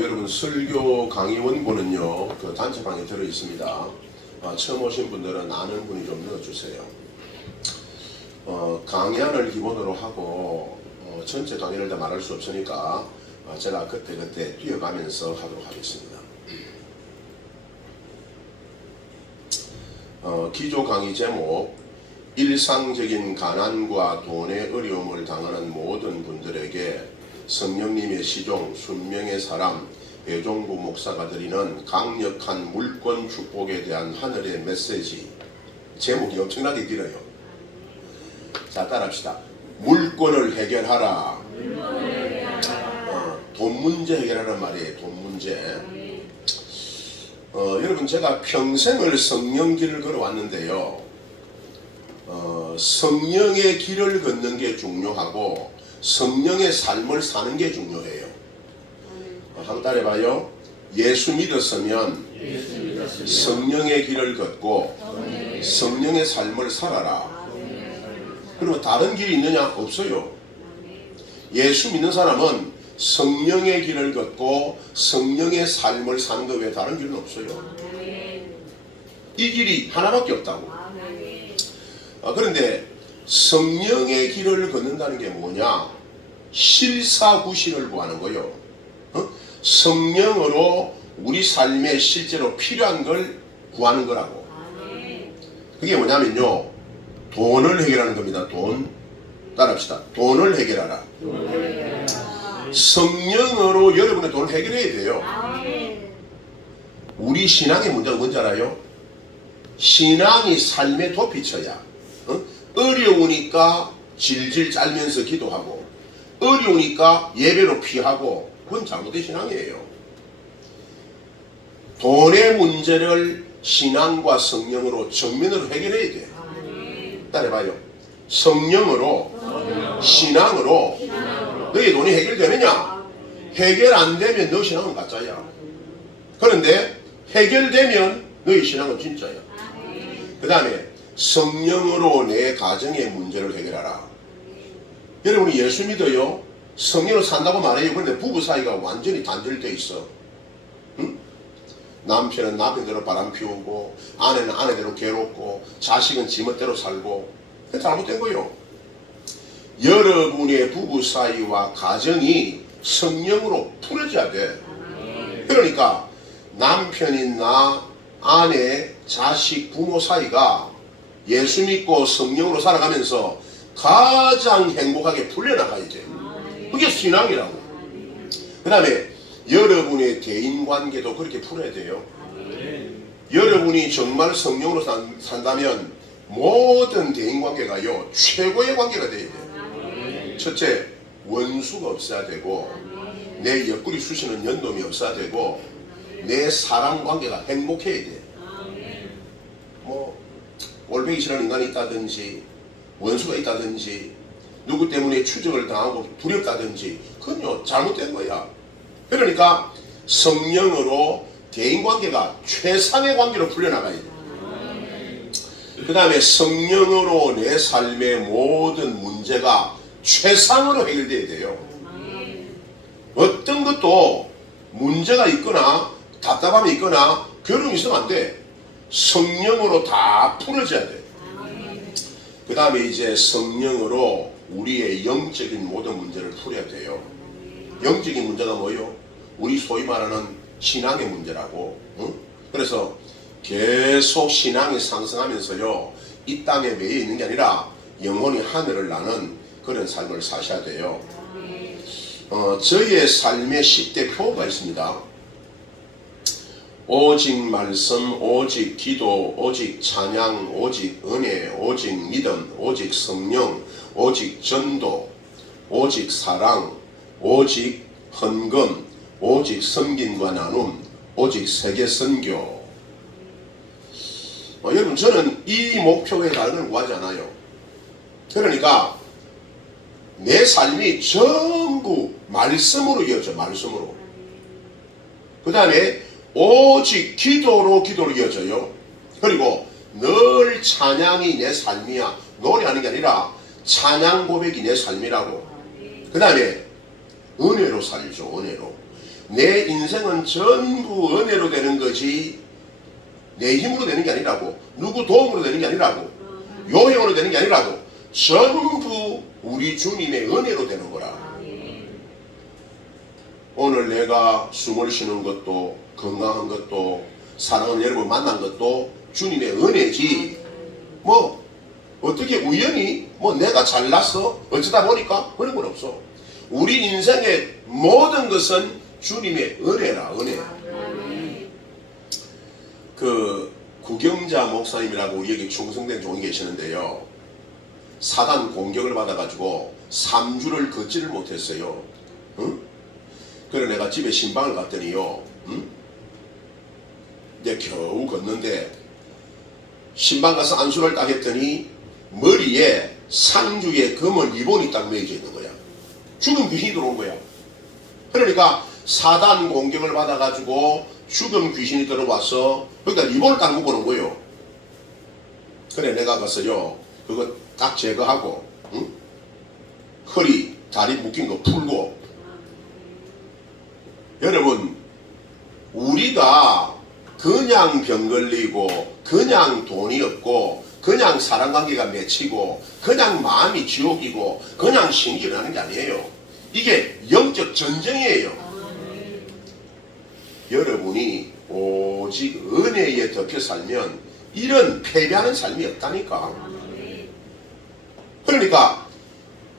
여러분 설교 강의 원고는요 그 단체방에 들어 있습니다. 처음 오신 분들은 아는 분이 좀 넣어주세요. 강의안을 기본으로 하고 전체 강의를 다 말할 수 없으니까 제가 그때 뛰어가면서 하도록 하겠습니다. 기조 강의 제목: 일상적인 가난과 돈의 어려움을 당하는 모든 분들에게 성령님의 시종 순명의 사람 배종구 목사가 드리는 강력한 물권 축복에 대한 하늘의 메시지. 제목이 엄청나게 길어요. 자, 따라합시다. 물권을 해결하라. 돈 문제 해결하란 말이에요. 돈 문제. 여러분, 제가 평생을 성령 길을 걸어왔는데요. 성령의 길을 걷는 게 중요하고 성령의 삶을 사는 게 중요해요. 한번 따라해봐요. 예수 믿었으면 성령의 길을 걷고 성령의 삶을 살아라. 그리고 다른 길이 있느냐? 없어요. 예수 믿는 사람은 성령의 길을 걷고 성령의 삶을 사는 것 외에 다른 길은 없어요. 이 길이 하나밖에 없다고. 그런데 성령의 길을 걷는다는 게 뭐냐? 실사구실을 구하는 거예요. 성령으로 우리 삶에 실제로 필요한 걸 구하는 거라고. 그게 뭐냐면요, 돈을 해결하는 겁니다. 돈. 따라합시다. 돈을 해결하라. 성령으로 여러분의 돈을 해결해야 돼요. 우리 신앙의 문제가 뭔지 알아요? 신앙이 삶의 도피처야. 어려우니까 질질 짤면서 기도하고 어려우니까 예배로 피하고, 그건 잘못된 신앙이에요. 돈의 문제를 신앙과 성령으로 정면으로 해결해야 돼. 따라해봐요. 성령으로, 신앙으로 너의 돈이 해결되느냐? 해결 안 되면 너 신앙은 가짜야. 그런데 해결되면 너의 신앙은 진짜야. 그 다음에 성령으로 내 가정의 문제를 해결하라. 여러분이 예수 믿어요? 성령으로 산다고 말해요. 그런데 부부 사이가 완전히 단절되어 있어. 응? 남편은 남편대로 바람 피우고 아내는 아내대로 괴롭고 자식은 지멋대로 살고. 그게 잘못된 거예요. 여러분의 부부 사이와 가정이 성령으로 풀어져야 돼. 그러니까 남편이나 아내, 자식, 부모 사이가 예수 믿고 성령으로 살아가면서 가장 행복하게 풀려나가야 돼요. 그게 신앙이라고. 그 다음에 여러분의 대인관계도 그렇게 풀어야 돼요. 여러분이 정말 성령으로 산다면 모든 대인관계가요 최고의 관계가 돼야 돼요. 첫째, 원수가 없어야 되고 내 옆구리 쑤시는 연놈이 없어야 되고 내 사람 관계가 행복해야 돼. 꼴보기 싫은 인간이 있다든지 원수가 있다든지 누구 때문에 추적을 당하고 두렵다든지 그건요 잘못된 거야. 그러니까 성령으로 대인관계가 최상의 관계로 풀려나가야 돼. 그 다음에 성령으로 내 삶의 모든 문제가 최상으로 해결돼야 돼요. 어떤 것도 문제가 있거나 답답함이 있거나 괴로움이 있으면 안 돼. 성령으로 다 풀어져야 돼. 그 다음에 이제 성령으로 우리의 영적인 모든 문제를 풀어야 돼요. 영적인 문제가 뭐예요? 우리 소위 말하는 신앙의 문제라고. 그래서 계속 신앙이 상승하면서요 이 땅에 매여 있는 게 아니라 영원히 하늘을 나는 그런 삶을 사셔야 돼요. 저희의 삶의 10대 표가 있습니다. 오직 말씀, 오직 기도, 오직 찬양, 오직 은혜, 오직 믿음, 오직 성령, 오직 전도, 오직 사랑, 오직 헌금, 오직 섬김과 나눔, 오직 세계 선교. 여러분, 저는 이 목표에 다른 걸 구하지 않아요. 그러니까 내 삶이 전부 말씀으로 이어져. 말씀으로. 그 다음에 오직 기도로 이어져요. 그리고 늘 찬양이 내 삶이야. 노래하는 게 아니라 찬양 고백이 내 삶이라고. 그 다음에 은혜로 살죠. 은혜로. 내 인생은 전부 은혜로 되는 것이 내 힘으로 되는 게 아니라고, 누구 도움으로 되는 게 아니라고, 요행으로 되는 게 아니라고, 전부 우리 주님의 은혜로 되는 거라. 오늘 내가 숨을 쉬는 것도, 건강한 것도, 사랑하는 여러분 만난 것도 주님의 은혜지, 뭐 어떻게 우연히 뭐 내가 잘났어 어쩌다 보니까 그런 건 없어. 우리 인생의 모든 것은 주님의 은혜라. 은혜. 그 구경자 목사님이라고 우리에게 충성된 종이 계시는데요, 사단 공격을 받아가지고 3주를 걷지를 못했어요. 응? 그래 내가 집에 신방을 갔더니요, 응? 이제 겨우 걷는데 신방 가서 안수를 딱 했더니 머리에 상주에 검은 리본이 딱 매여져 있는 거야. 죽은 귀신이 들어온 거야. 그러니까 사단 공격을 받아가지고 죽은 귀신이 들어와서 그러니까 리본을 딱 묶어놓은 거예요. 그래 내가 가서요 그거 딱 제거하고, 응? 허리 다리 묶인 거 풀고. 여러분, 우리가 그냥 병 걸리고 그냥 돈이 없고 그냥 사람관계가 맺히고 그냥 마음이 지옥이고 그냥 신이 일어나는 게 아니에요. 이게 영적 전쟁이에요. 여러분이 오직 은혜에 덮여 살면 이런 패배하는 삶이 없다니까. 그러니까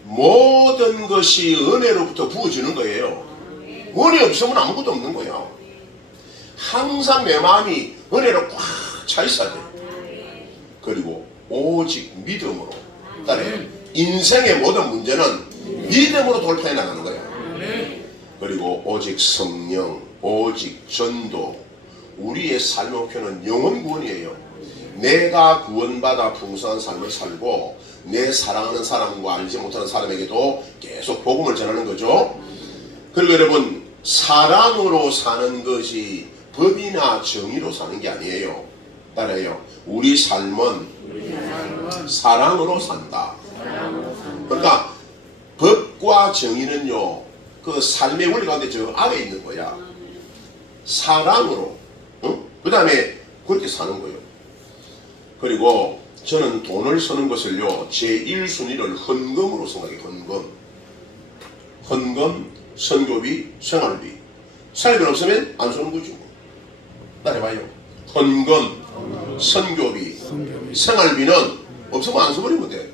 모든 것이 은혜로부터 부어지는 거예요. 은혜 없으면 아무것도 없는 거야. 항상 내 마음이 은혜로 꽉 차 있어야 돼. 그리고 오직 믿음으로. 따라요. 인생의 모든 문제는 믿음으로 돌파해 나가는 거야. 그리고 오직 성령, 오직 전도. 우리의 삶의 목표는 영혼 구원이에요. 내가 구원받아 풍성한 삶을 살고 내 사랑하는 사람과 알지 못하는 사람에게도 계속 복음을 전하는 거죠. 그리고 여러분, 사랑으로 사는 것이 법이나 정의로 사는 게 아니에요. 따라요. 우리 삶은 사랑으로 산다. 그러니까 법과 정의는요, 그 삶의 원리 가운데 저 아래에 있는 거야. 사랑으로. 응? 그 다음에 그렇게 사는 거예요. 그리고 저는 돈을 쓰는 것을요, 제1순위를 헌금으로 생각해요. 헌금. 헌금, 선교비, 생활비. 생활비 없으면 안 쓰는 거죠. 따라해봐요. 헌금, 선교비, 생활비는 없으면 안 써버리면 돼.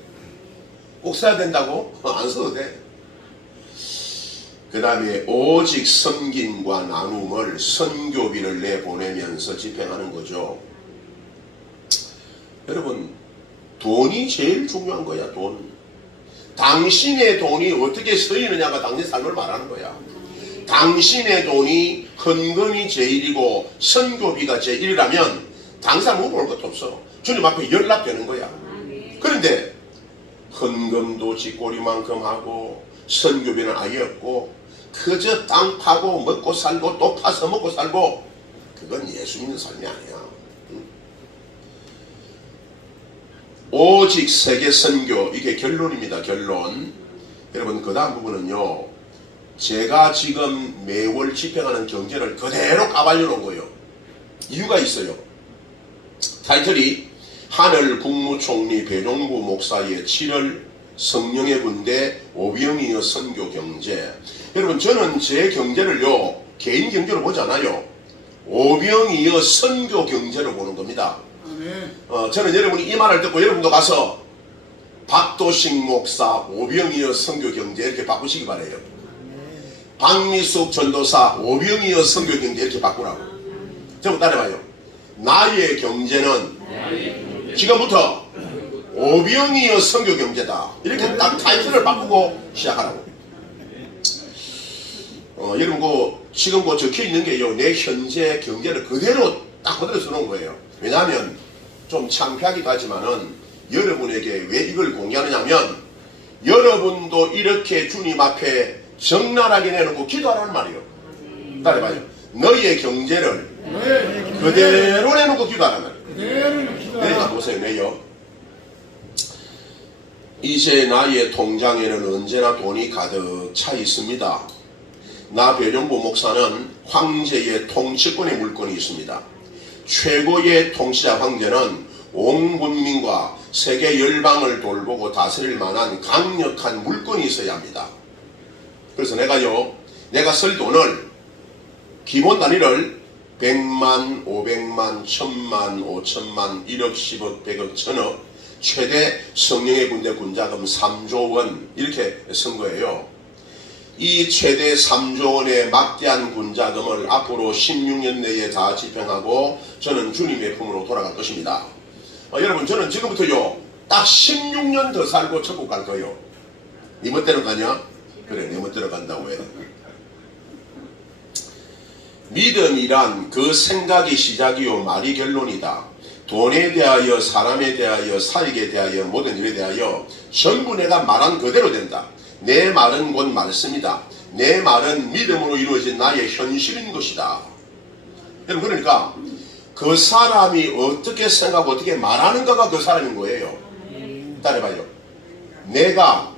꼭 써야 된다고? 안 써도 돼. 그 다음에 오직 섬김과 나눔을 선교비를 내보내면서 집행하는 거죠. 여러분, 돈이 제일 중요한 거야. 돈. 당신의 돈이 어떻게 쓰이느냐가 당신 삶을 말하는 거야. 당신의 돈이 헌금이 제일이고 선교비가 제일이라면 당사 물어볼 것도 없어. 주님 앞에 연락되는 거야. 그런데 헌금도 쥐꼬리만큼 하고 선교비는 아예 없고 그저 땅 파고 먹고 살고 또 파서 먹고 살고, 그건 예수 믿는 삶이 아니야. 오직 세계 선교, 이게 결론입니다. 결론. 여러분, 그 다음 부분은요, 제가 지금 매월 집행하는 경제를 그대로 까발려 놓은 거예요. 이유가 있어요. 타이틀이 하늘 국무총리 배종구 목사의 7월 성령의 군대 오병이어 선교 경제. 여러분, 저는 제 경제를요 개인 경제로 보지 않아요. 오병이어 선교 경제로 보는 겁니다. 저는 여러분이 이 말을 듣고 여러분도 가서 박도식 목사 오병이어 선교 경제 이렇게 바꾸시기 바래요. 박미숙 전도사 오병이어 선교 경제 이렇게 바꾸라고. 저거 따라봐요. 나의 경제는 지금부터 오병이어 선교 경제다. 이렇게 딱 타이틀을 바꾸고 시작하라고. 여러분, 지금 적혀 있는 게요, 내 현재 경제를 그대로 써놓은 거예요. 왜냐하면 좀 창피하기도 하지만은 여러분에게 왜 이걸 공개하느냐면, 여러분도 이렇게 주님 앞에 적나라하게 내놓고 기도하라는 말이에요. 따라해봐요. 너희의 경제를 그대로 내놓고 기도하라는 말이에요. 네, 보세요. 네요. 이제 나의 통장에는 언제나 돈이 가득 차 있습니다. 나 배종보 목사는 황제의 통치권의 물권이 있습니다. 최고의 통치자 황제는 온 국민과 세계 열방을 돌보고 다스릴 만한 강력한 물권이 있어야 합니다. 그래서 내가 쓸 돈을 기본 단위를 100만, 500만, 1000만, 5000만, 1억, 10억, 100억, 1000억, 최대 성령의 군대 군자금 3조 원 이렇게 쓴 거예요. 이 최대 3조 원의 막대한 군자금을 앞으로 16년 내에 다 집행하고 저는 주님의 품으로 돌아갈 것입니다. 여러분, 저는 지금부터요 딱 16년 더 살고 천국 갈 거예요. 네 멋대로 가냐? 그래, 네 멋대로 간다고 해. 믿음이란 그 생각이 시작이요 말이 결론이다. 돈에 대하여, 사람에 대하여, 사익에 대하여, 모든 일에 대하여 전부 내가 말한 그대로 된다. 내 말은 곧 말씀이다. 내 말은 믿음으로 이루어진 나의 현실인 것이다. 여러분, 그러니까 그 사람이 어떻게 생각하고 어떻게 말하는가가 그 사람인 거예요. 따라해봐요. 내가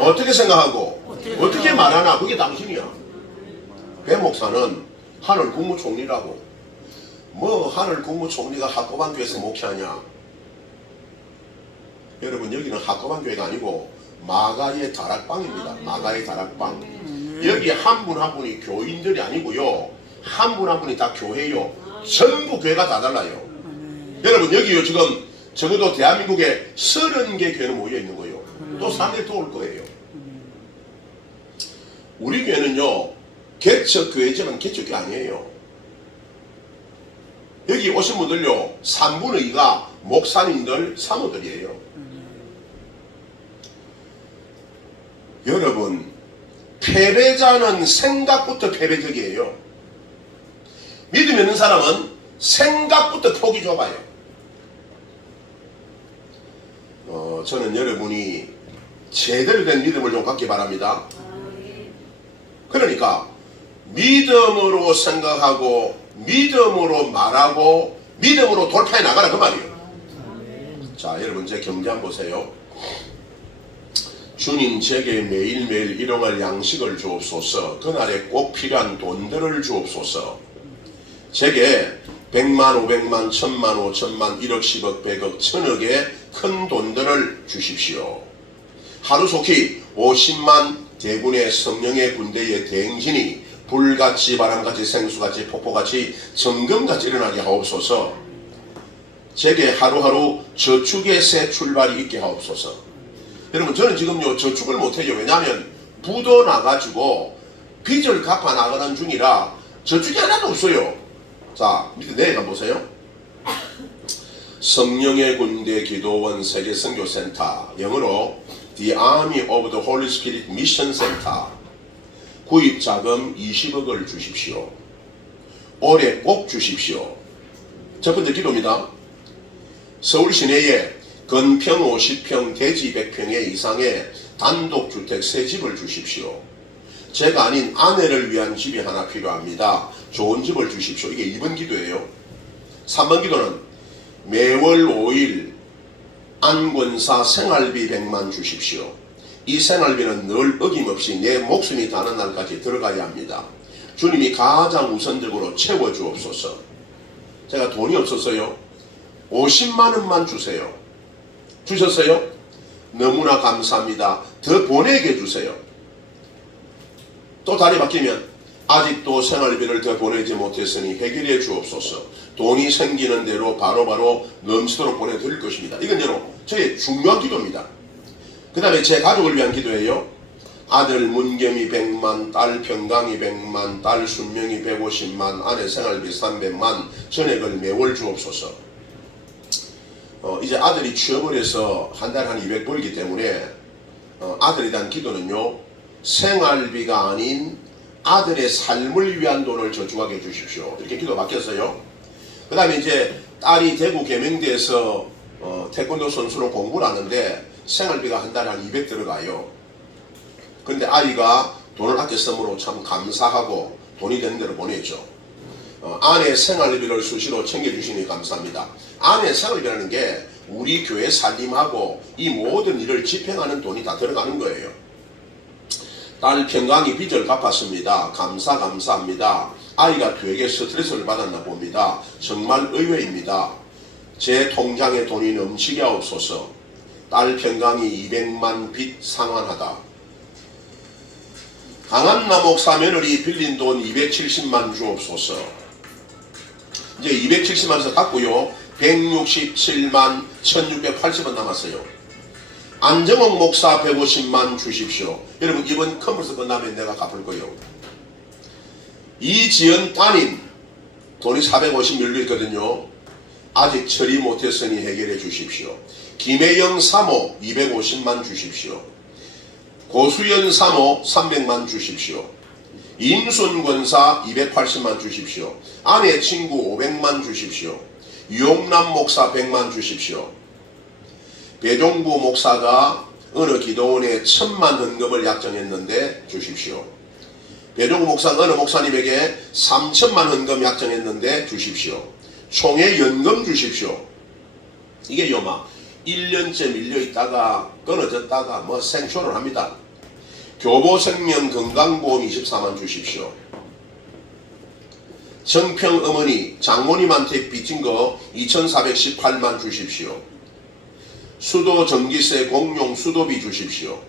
어떻게 생각하고 어떻게 말하나 그게 당신이야. 배 목사는 하늘 국무총리라고. 뭐 하늘 국무총리가 학고반 교회에서 목회하냐? 여러분, 여기는 학고반 교회가 아니고 마가의 다락방입니다. 마가의 다락방. 여기 한 분 한 분이 교인들이 아니고요, 한 분 한 분이 다 교회요. 전부 교회가 다 달라요. 여러분, 여기요 지금 적어도 대한민국에 30개 교회는 모여 있는 거예요. 또 사람들이 또 올 거예요. 우리 교회는요 개척교회지만 개척교회 아니에요. 여기 오신 분들요 3분의 2가 목사님들, 사모들이에요. 여러분, 패배자는 생각부터 패배적이에요. 믿음 있는 사람은 생각부터 폭이 좁아요. 저는 여러분이 제대로 된 믿음을 좀 갖기 바랍니다. 그러니까 믿음으로 생각하고 믿음으로 말하고 믿음으로 돌파해 나가라 그 말이에요. 자, 여러분 제 경제 한번 보세요. 주님, 제게 매일매일 일용할 양식을 주옵소서. 그날에 꼭 필요한 돈들을 주옵소서. 제게 100만, 500만, 1000만, 5000만, 1억, 10억, 100억, 1000억의 큰 돈들을 주십시오. 하루속히 50만 대군의 성령의 군대의 대행진이 불같이, 바람같이, 생수같이, 폭포같이, 정금같이 일어나게 하옵소서. 제게 하루하루 저축의 새 출발이 있게 하옵소서. 여러분, 저는 지금요 저축을 못해요. 왜냐하면 부도 나가지고 빚을 갚아 나가는 중이라 저축이 하나도 없어요. 자, 밑에 내일 한번 보세요. 성령의 군대 기도원 세계 선교센터, 영어로 The Army of the Holy Spirit Mission Center, 구입 자금 20억을 주십시오. 올해 꼭 주십시오. 첫 번째 기도입니다. 서울 시내에 건평 50평, 대지 100평의 이상의 단독주택 새 집을 주십시오. 제가 아닌 아내를 위한 집이 하나 필요합니다. 좋은 집을 주십시오. 이게 2번 기도예요. 3번 기도는 매월 5일 안권사 생활비 100만 주십시오. 이 생활비는 늘 어김없이 내 목숨이 다는 날까지 들어가야 합니다. 주님이 가장 우선적으로 채워주옵소서. 제가 돈이 없었어요. 50만 원만 주세요. 주셨어요? 너무나 감사합니다. 더 보내게 해주세요. 또 달이 바뀌면 아직도 생활비를 더 보내지 못했으니 해결해 주옵소서. 돈이 생기는 대로 바로바로 넘치도록 보내드릴 것입니다. 이건 여러분 저의 중요한 기도입니다. 그 다음에 제 가족을 위한 기도예요. 아들 문겸이 100만, 딸 평강이 100만, 딸 순명이 150만, 아내 생활비 300만, 전액을 매월 주옵소서. 이제 아들이 취업을 해서 한 달에 한 200 벌기 때문에 아들에 대한 기도는요, 생활비가 아닌 아들의 삶을 위한 돈을 저축하게 해주십시오. 이렇게 기도 바뀌었어요. 그 다음에 이제 딸이 대구 계명대에서 태권도 선수로 공부를 하는데 생활비가 한 달에 한 200 들어가요. 그런데 아이가 돈을 아껴 쓰므로 참 감사하고 돈이 되는 대로 보내죠. 아내 생활비를 수시로 챙겨주시니 감사합니다. 아내 생활비라는 게 우리 교회 살림하고 이 모든 일을 집행하는 돈이 다 들어가는 거예요. 딸 평강이 빚을 갚았습니다. 감사합니다. 아이가 되게 스트레스를 받았나 봅니다. 정말 의외입니다. 제 통장에 돈이 넘치게 없어서 딸 평강이 200만 빚 상환하다. 강한나 목사 며느리 빌린 돈 270만 주옵소서. 이제 270만에서 갚고요. 167만 1680원 남았어요. 안정옥 목사 150만 주십시오. 여러분 이번 컨퍼런스 끝나면 내가 갚을 거예요. 이지연 따님 돈이 450 열려있거든요. 아직 처리 못했으니 해결해 주십시오. 김혜영 사모 250만 주십시오. 고수연 사모 300만 주십시오. 임순 권사 280만 주십시오. 아내 친구 500만 주십시오. 유용남 목사 100만 주십시오. 배종부 목사가 어느 기도원에 1000만 헌금을 약정했는데 주십시오. 배종부 목사가 어느 목사님에게 3000만 헌금 약정했는데 주십시오. 총회 연금 주십시오. 이게 요마 1년째 밀려있다가 끊어졌다가 뭐 생쇼를 합니다. 교보생명 건강보험 24만 주십시오. 정평 어머니 장모님한테 빚진 거 2418만 주십시오. 수도 전기세 공용 수도비 주십시오.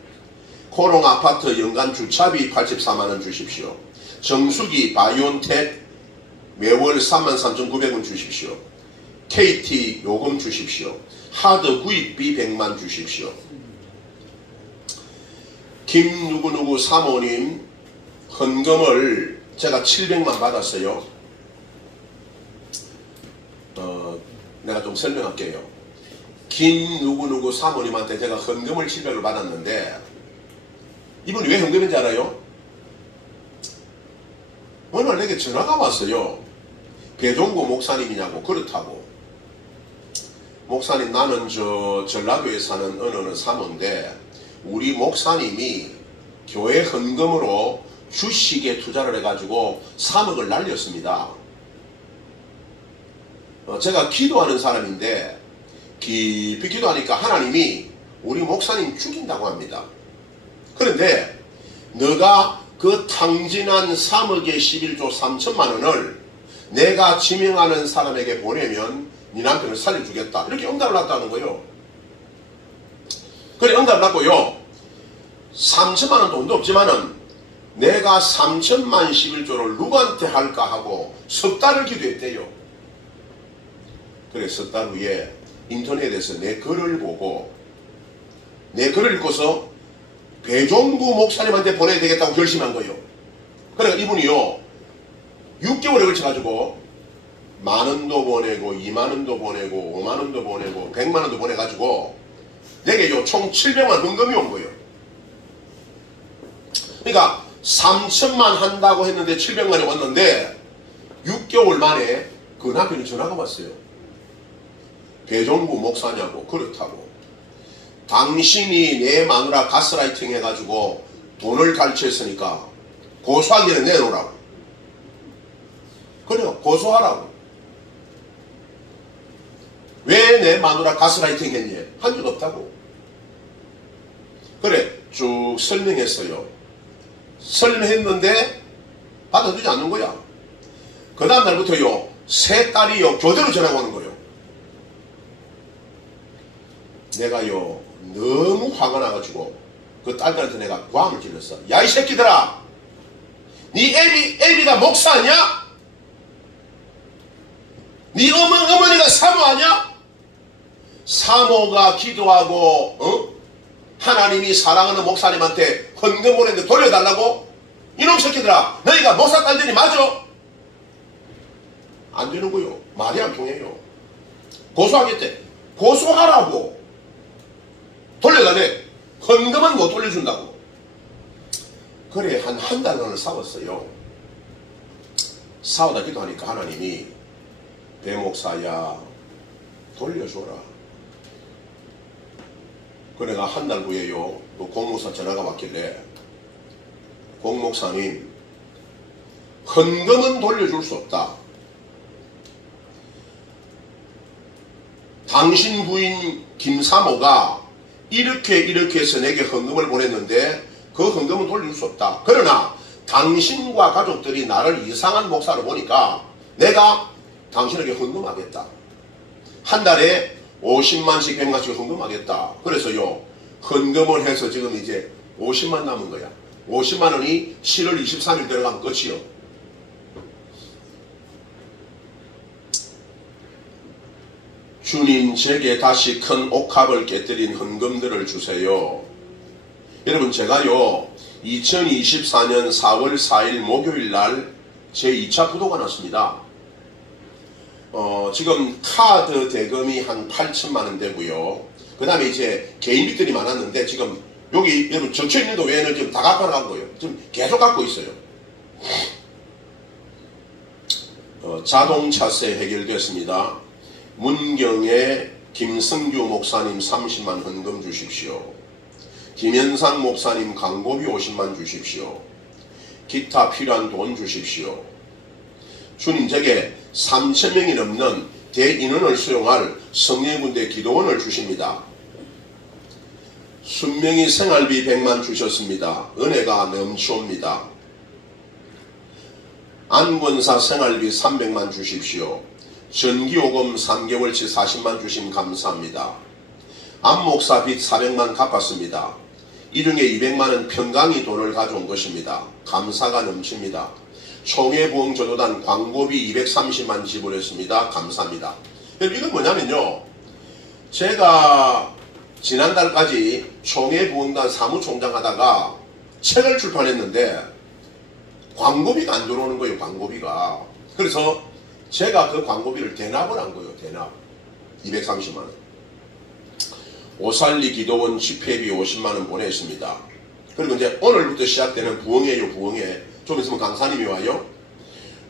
코롱 아파트 연간 주차비 84만원 주십시오. 정수기 바이온텍 매월 33,900원 주십시오. KT 요금 주십시오. 하드 구입비 100만 주십시오. 김누구누구 사모님 헌금을 제가 700만 받았어요. 내가 좀 설명할게요. 김누구누구 사모님한테 제가 헌금을 700을 받았는데 이분이 왜 헌금인지 알아요? 어느 날 내게 전화가 왔어요. 배종구 목사님이냐고. 그렇다고. 목사님 나는 전라도에 사는 어느 사모인데 우리 목사님이 교회 헌금으로 주식에 투자를 해가지고 3억을 날렸습니다. 제가 기도하는 사람인데 깊이 기도하니까 하나님이 우리 목사님 죽인다고 합니다. 그런데 너가 그 탕진한 3억의 11조 3천만 원을 내가 지명하는 사람에게 보내면 네 남편을 살려주겠다. 이렇게 응답을 났다는 거예요. 그래 응답을 났고요. 3천만 원 돈도 없지만은 내가 3천만 11조를 누구한테 할까 하고 석 달을 기도했대요. 그래 석 달 후에 인터넷에서 내 글을 보고 내 글을 읽고서 배종부 목사님한테 보내야 되겠다고 결심한 거예요. 그러니까 이분이요 6개월에 걸쳐가지고 만원도 보내고 2만원도 보내고 5만원도 보내고 100만원도 보내가지고 내게요 총 700만 헌금이 온 거예요. 그러니까 3천만 한다고 했는데 700만이 왔는데 6개월 만에 그 남편이 전화가 왔어요. 배종부 목사냐고. 그렇다고. 당신이 내 마누라 가스라이팅 해가지고 돈을 갈취했으니까 고소하기를 내놓으라고. 그래요. 고소하라고. 왜 내 마누라 가스라이팅 했니? 한 적 없다고. 그래 쭉 설명했어요. 설명했는데 받아주지 않는 거야. 그 다음 날부터요 세 딸이요 교대로 전화가 오는 거예요. 내가요 너무 화가 나가지고 그 딸들한테 내가 고함을 질렀어. 야 이 새끼들아, 네 애비가 목사 아니야? 네 어머니가 사모 아니야? 사모가 기도하고 하나님이 사랑하는 목사님한테 헌금 보냈는데 돌려달라고? 이놈 새끼들아, 너희가 목사 딸들이 맞아? 안 되는 거요. 말이 안 통해요. 고소하겠대. 고소하라고. 돌려달래. 헌금은 못 돌려준다고. 그래 한 달간을 싸웠어요. 싸우다 기도하니까 하나님이 대목사야 돌려줘라. 그래가 한 달 후에요 또 공목사 전화가 왔길래 공목사님 헌금은 돌려줄 수 없다. 당신 부인 김사모가 이렇게 해서 내게 헌금을 보냈는데 그 헌금은 돌릴 수 없다. 그러나 당신과 가족들이 나를 이상한 목사로 보니까 내가 당신에게 헌금하겠다. 한 달에 50만씩 100만씩 헌금하겠다. 그래서요, 헌금을 해서 지금 이제 50만 남은 거야. 50만 원이 7월 23일 들어가면 끝이요. 주님, 제게 다시 큰 옥합을 깨뜨린 헌금들을 주세요. 여러분, 제가요 2024년 4월 4일 목요일 날 제 2차 부도가 났습니다. 지금 카드 대금이 한 8천만 원 되고요. 그 다음에 이제 개인빚들이 많았는데 지금 여기 여러분 적혀있는 거 외에는 지금 다 갚아 나간 거예요. 지금 계속 갖고 있어요. 자동차세 해결됐습니다. 문경의 김승규 목사님 30만 헌금 주십시오. 김현상 목사님 광고비 50만 주십시오. 기타 필요한 돈 주십시오. 주님, 제게 3,000명이 넘는 대인원을 수용할 성례군대 기도원을 주십니다. 순명히 생활비 100만 주셨습니다. 은혜가 넘치옵니다. 안권사 생활비 300만 주십시오. 전기요금 3개월치 40만 주심 감사합니다. 안목사 빚 400만 갚았습니다. 이 중에 200만은 평강이 돈을 가져온 것입니다. 감사가 넘칩니다. 총회부흥전도단 광고비 230만 지불했습니다. 감사합니다. 이건 뭐냐면요, 제가 지난달까지 총회부흥단 사무총장 하다가 책을 출판했는데 광고비가 안 들어오는 거예요. 광고비가. 그래서 제가 그 광고비를 대납을 한 거예요. 대납 230만원. 오살리 기도원 집회비 50만원 보냈습니다. 그리고 이제 오늘부터 시작되는 부흥회요. 부흥회 좀 있으면 강사님이 와요.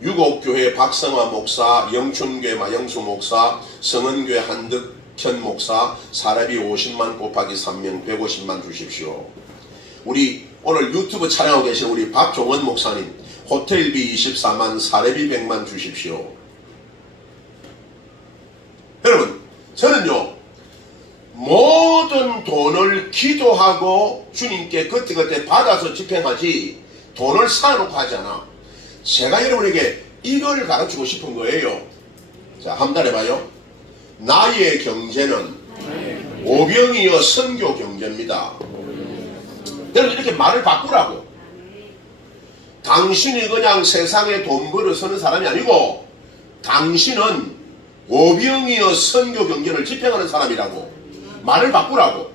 유곡교회 박성화 목사, 영춘교회 마영수 목사, 성은교회 한득현 목사 사례비 50만 곱하기 3명 150만 주십시오. 우리 오늘 유튜브 촬영하고 계신 우리 박종원 목사님 호텔비 24만 사례비 100만 주십시오. 여러분, 저는요 모든 돈을 기도하고 주님께 그때그때 받아서 집행하지 돈을 쌓아놓고 하지 않아. 제가 여러분에게 이걸 가르치고 싶은 거예요. 자, 한번 해봐요. 나의 경제는 오병이어 선교 경제입니다. 여러분, 이렇게 말을 바꾸라고. 당신이 그냥 세상에 돈 벌어 서는 사람이 아니고 당신은 오병이어 선교 경제를 집행하는 사람이라고. 말을 바꾸라고.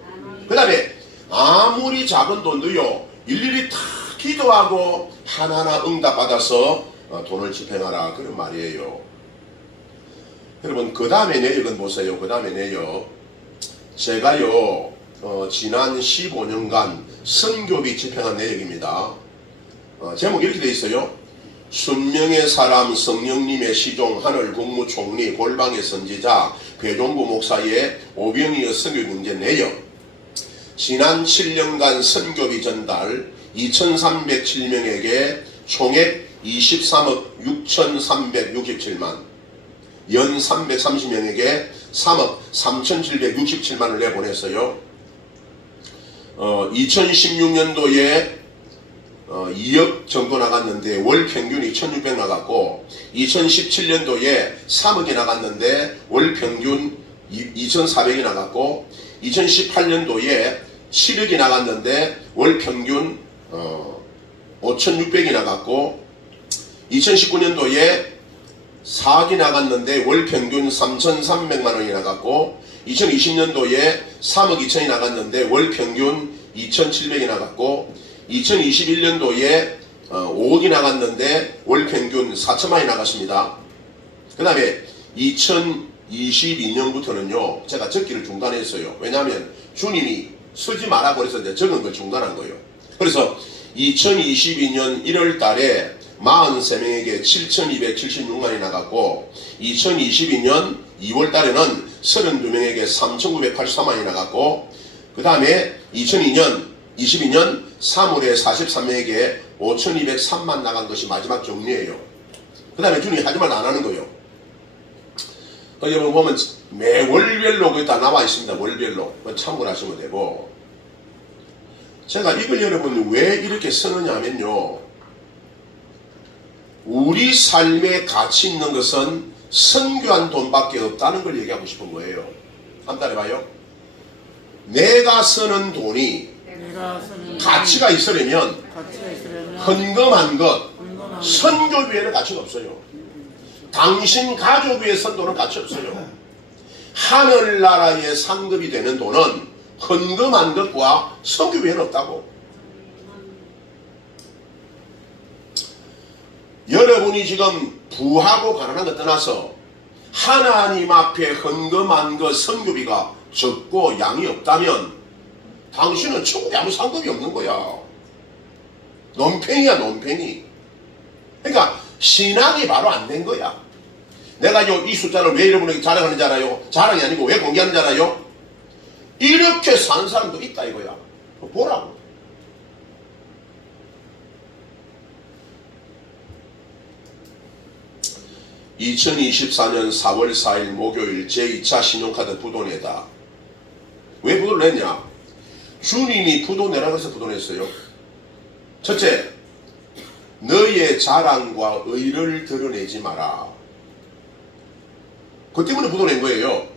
그 다음에 아무리 작은 돈도요 일일이 다 기도하고 하나하나 응답받아서 돈을 집행하라, 그런 말이에요. 여러분, 그 다음에 내역은 보세요. 그 다음에 내역. 제가요 지난 15년간 선교비 집행한 내역입니다. 제목이 이렇게 되어 있어요. 순명의 사람 성령님의 시종 하늘 국무총리 골방의 선지자 배종구 목사의 오병이어 선교 경제 내역. 지난 7년간 선교비 전달 2,307명에게 총액 23억 6,367만, 연 330명에게 3억 3,767만을 내보냈어요. 2016년도에 2억 정도 나갔는데 월 평균이 1,600 나갔고, 2017년도에 3억이 나갔는데 월 평균 2,400이 나갔고, 2018년도에 7억이 나갔는데 월 평균 5,600이 나갔고, 2019년도에 4억이 나갔는데 월 평균 3,300만 원이 나갔고, 2020년도에 3억 2천이 나갔는데 월 평균 2,700이 나갔고, 2021년도에 5억이 나갔는데 월 평균 4천만이 나갔습니다. 그 다음에 2022년부터는요 제가 적기를 중단했어요. 왜냐하면 주님이 쓰지 말라고 그래서 이제 적은 걸 중단한 거예요. 그래서 2022년 1월 달에 43명에게 7,276만이 나갔고, 2022년 2월 달에는 32명에게 3,983만이 나갔고, 그 다음에 22년 3월에 43명에게 5,203만 나간 것이 마지막 정리예요. 그 다음에 주님이 하지 말 안 하는 거예요. 여러분 보면 매 월별로 그게 다 나와 있습니다. 월별로 참고를 하시면 되고, 제가 이걸 여러분 왜 이렇게 쓰느냐 하면요, 우리 삶에 가치 있는 것은 선교한 돈밖에 없다는 걸 얘기하고 싶은 거예요. 한번 따라해봐요. 내가 쓰는 돈이 가치가 있으려면 헌금한 것, 선교 외에는 가치가 없어요. 당신 가족 위해 쓴 돈은 가치 없어요. 하늘나라의 상급이 되는 돈은 헌금한 것과 선교 외에는 없다고. 여러분이 지금 부하고 가난한 것 떠나서 하나님 앞에 헌금한 것 선교비가 적고 양이 없다면 당신은 천국에 아무 상급이 없는 거야. 논팽이야, 논팽이. 그러니까 신앙이 바로 안 된 거야. 내가 이 숫자를 왜 여러분에게 자랑하는지 알아요? 자랑이 아니고 왜 공개하는지 알아요? 이렇게 산 사람도 있다 이거야. 보라고. (2024년 4월 4일) 목요일 제2차 신용카드 부도내다. 왜 부도를 냈냐? 주님이 부도 내라고 해서 부도 냈어요. 첫째, 너희의 자랑과 의를 드러내지 마라. 그 때문에 부도 낸 거예요.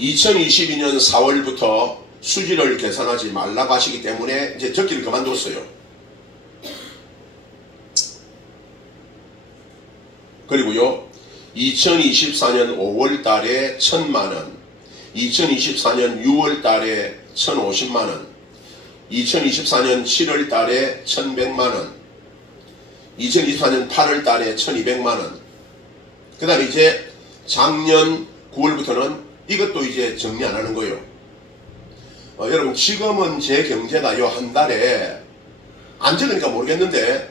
2022년 4월부터 수지를 계산하지 말라고 하시기 때문에 이제 적기를 그만뒀어요. 그리고요, 2024년 5월 달에 1,000만원, 2024년 6월 달에 1,050만원, 2024년 7월 달에 1,100만원, 2024년 8월 달에 1,200만원, 그 다음에 이제 작년 9월부터는 이것도 이제 정리 안 하는 거예요. 여러분, 지금은 제 경제가요, 한 달에 안 적으니까 모르겠는데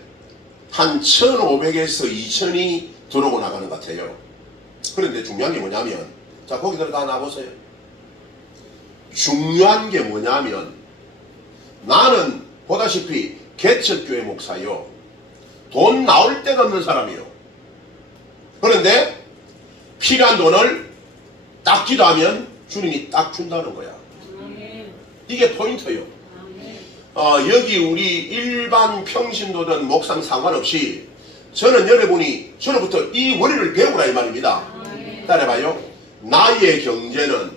한 1,500에서 2,000이 들어오고 나가는 것 같아요. 그런데 중요한 게 뭐냐면, 자, 거기들 다 놔보세요. 중요한 게 뭐냐면, 나는 보다시피 개척교회 목사요, 돈 나올 데가 없는 사람이요. 그런데 필요한 돈을 딱 기도하면 주님이 딱 준다는 거야. 이게 포인트예요. 여기 우리 일반 평신도든 목사는 상관없이 저는 여러분이 저로부터 이 원리를 배우라 이 말입니다. 따라해봐요. 나의 경제는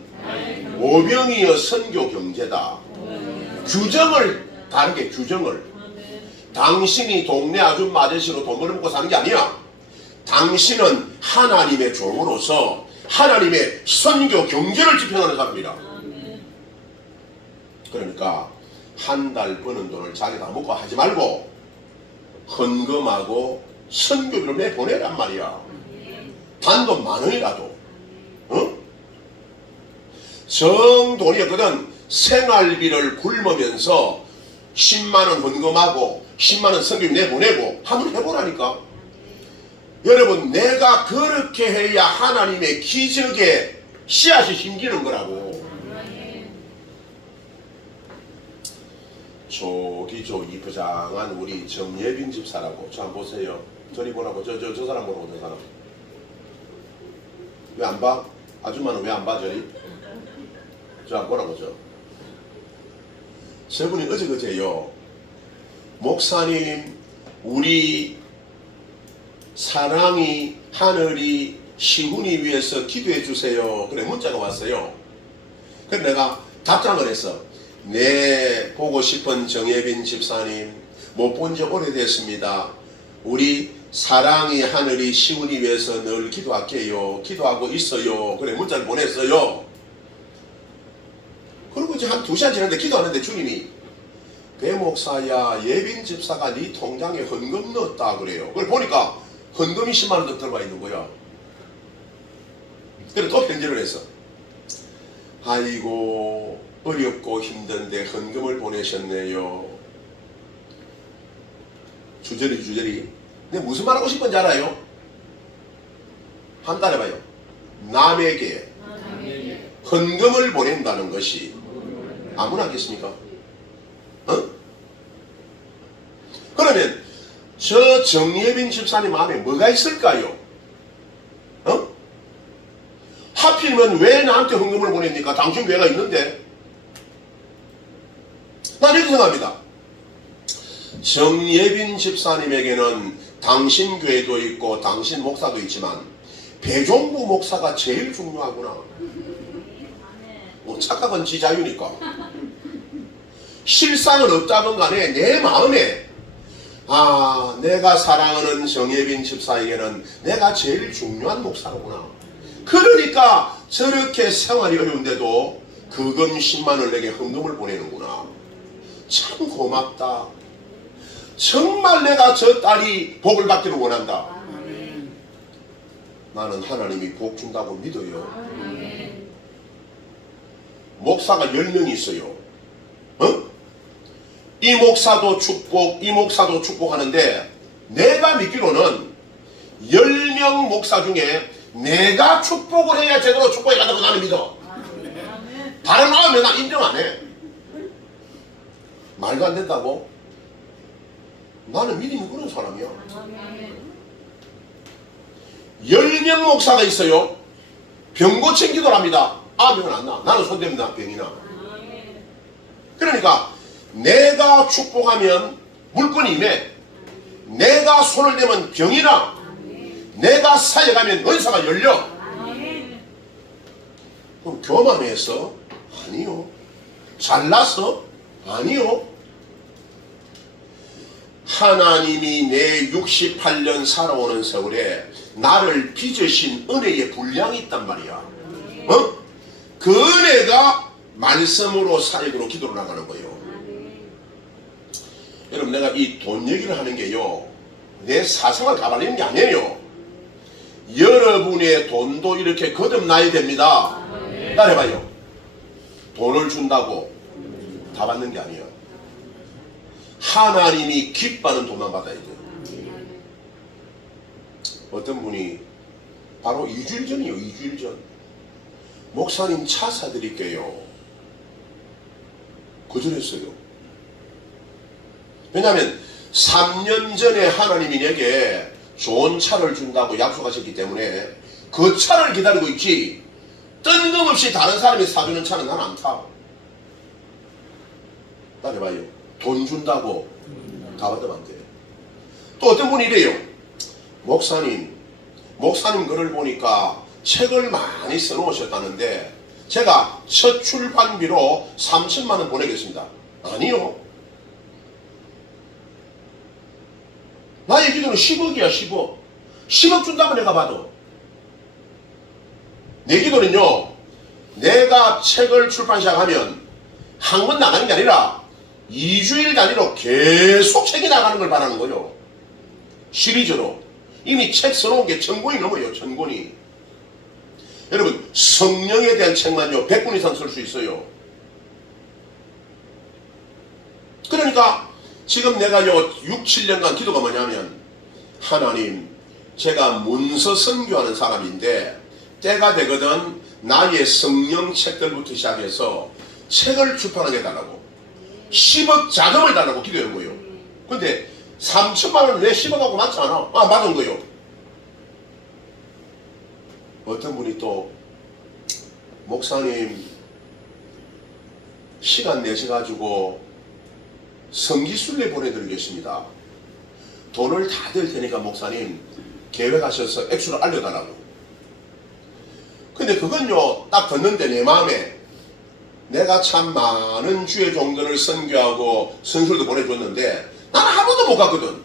오병이어 선교 경제다. 규정을 다르게, 규정을. 당신이 동네 아줌마 아저씨로 돈 벌어먹고 사는 게 아니야. 당신은 하나님의 종으로서 하나님의 선교 경제를 지평하는 사람이다. 그러니까 한 달 버는 돈을 자기 다 먹고 하지 말고 헌금하고 선교비를 내보내란 말이야. 단돈 10,000원이라도. 어? 정돈이었거든. 생활비를 굶으면서 10만원 헌금하고 10만원 선교비 내보내고 한번 해보라니까. 여러분, 내가 그렇게 해야 하나님의 기적의 씨앗이 심기는 거라고. 저기 저 이쁘장한 우리 정예빈 집사라고. 저 한번 보세요. 저리 보라고. 저 사람 보라고. 저 사람 왜 안 봐? 아줌마는 왜 안 봐? 저리 저 안 보라고. 저분이 어제그제요, 목사님 우리 사랑이 하늘이 시훈이 위해서 기도해 주세요. 그래 문자가 왔어요. 그래 내가 답장을 했어. 네, 보고 싶은 정예빈 집사님, 못 본 지 오래됐습니다. 우리 사랑이 하늘이 시훈이 위해서 늘 기도할게요. 기도하고 있어요. 그래 문자를 보냈어요. 그리고 이제 한 2시간 지났는데 기도하는데 주님이 배 목사야, 예빈 집사가 네 통장에 헌금 넣었다 그래요. 그걸 보니까 헌금이 10만원 들어가 있는 거야. 그래 또 편지를 했어. 아이고 어렵고 힘든데 헌금을 보내셨네요. 주저리. 근데 무슨 말 하고 싶은지 알아요? 한 달 해봐요. 남에게 헌금을 보낸다는 것이 아무나 하겠습니까? 어? 그러면 저 정예빈 집사님 마음에 뭐가 있을까요? 어? 하필이면 왜 나한테 헌금을 보냅니까? 당신 죄가 있는데. 난 이렇게 생각합니다. 정예빈 집사님에게는 당신 교회도 있고 당신 목사도 있지만 배종부 목사가 제일 중요하구나. 뭐 착각은 지 자유니까. 실상은 없다건 간에 내 마음에 내가 사랑하는 정예빈 집사에게는 내가 제일 중요한 목사로구나. 그러니까 저렇게 생활이 어려운데도 그금 10만을 내게 헌금을 보내는구나. 참 고맙다. 정말 내가 저 딸이 복을 받기를 원한다. 나는 하나님이 복 준다고 믿어요. 목사가 10명이 있어요. 이 목사도 축복, 이 목사도 축복하는데 내가 믿기로는 10명 목사 중에 내가 축복을 해야 제대로 축복해 간다고 나는 믿어. 다른 마음에 나 인정 안 해. 말도 안 된다고? 나는 믿음이 그런 사람이야. 10명 목사가 있어요. 병 고친 기도를 합니다. 병은 안 나. 나는 손대면 나 병이 나. 그러니까 내가 축복하면 물건이 임해. 내가 손을 대면 병이 나. 내가 사역하면 은사가 열려. 그럼 교만해서? 아니요. 잘나서? 아니요. 하나님이 내 68년 살아오는 세월에 나를 빚으신 은혜의 분량이 있단 말이야. 그 은혜가 말씀으로 사역으로 기도로 나가는 거예요. 여러분, 내가 이 돈 얘기를 하는 게요, 내 사생활 가발리는 게 아니에요. 여러분의 돈도 이렇게 거듭나야 됩니다. 따라해봐요. 돈을 준다고 다 받는 게 아니에요. 하나님이 기뻐하는 돈만 받아야 돼요. 어떤 분이 바로 2주일 전이에요. 2주일 전. 목사님 차 사드릴게요. 거절했어요. 왜냐하면 3년 전에 하나님이 내게 좋은 차를 준다고 약속하셨기 때문에 그 차를 기다리고 있지, 뜬금없이 다른 사람이 사주는 차는 난 안 타. 따라해봐요. 돈 준다고 다 받으면 안 돼. 또 어떤 분이 이래요. 목사님 글을 보니까 책을 많이 써놓으셨다는데 제가 첫 출판비로 30만원 보내겠습니다. 아니요. 나의 기도는 10억이야. 10억 준다고 내가 봐도. 내 기도는요, 내가 책을 출판 시작하면 한 권 나가는 게 아니라 2주일 단위로 계속 책이 나가는 걸 바라는 거죠. 시리즈로. 이미 책 써놓은 게 1000권이 넘어요. 1000권이. 여러분, 성령에 대한 책만요 100권 이상 쓸 수 있어요. 그러니까 지금 내가요 6, 7년간 기도가 뭐냐면, 하나님, 제가 문서 선교하는 사람인데 때가 되거든 나의 성령 책들부터 시작해서 책을 출판하게 해달라고, 10억 자금을 달라고 기도한 거예요. 근데 3천만원 왜 10억하고 맞지 않아? 맞은 거예요. 어떤 분이 또, 목사님 시간 내셔가지고 성기순례 보내드리겠습니다. 돈을 다 될 테니까 목사님 계획하셔서 액수를 알려달라고. 근데 그건요, 딱 듣는데 내 마음에, 내가 참 많은 주의 종들을 선교하고 선술도 보내줬는데 나는 한 번도 못 갔거든.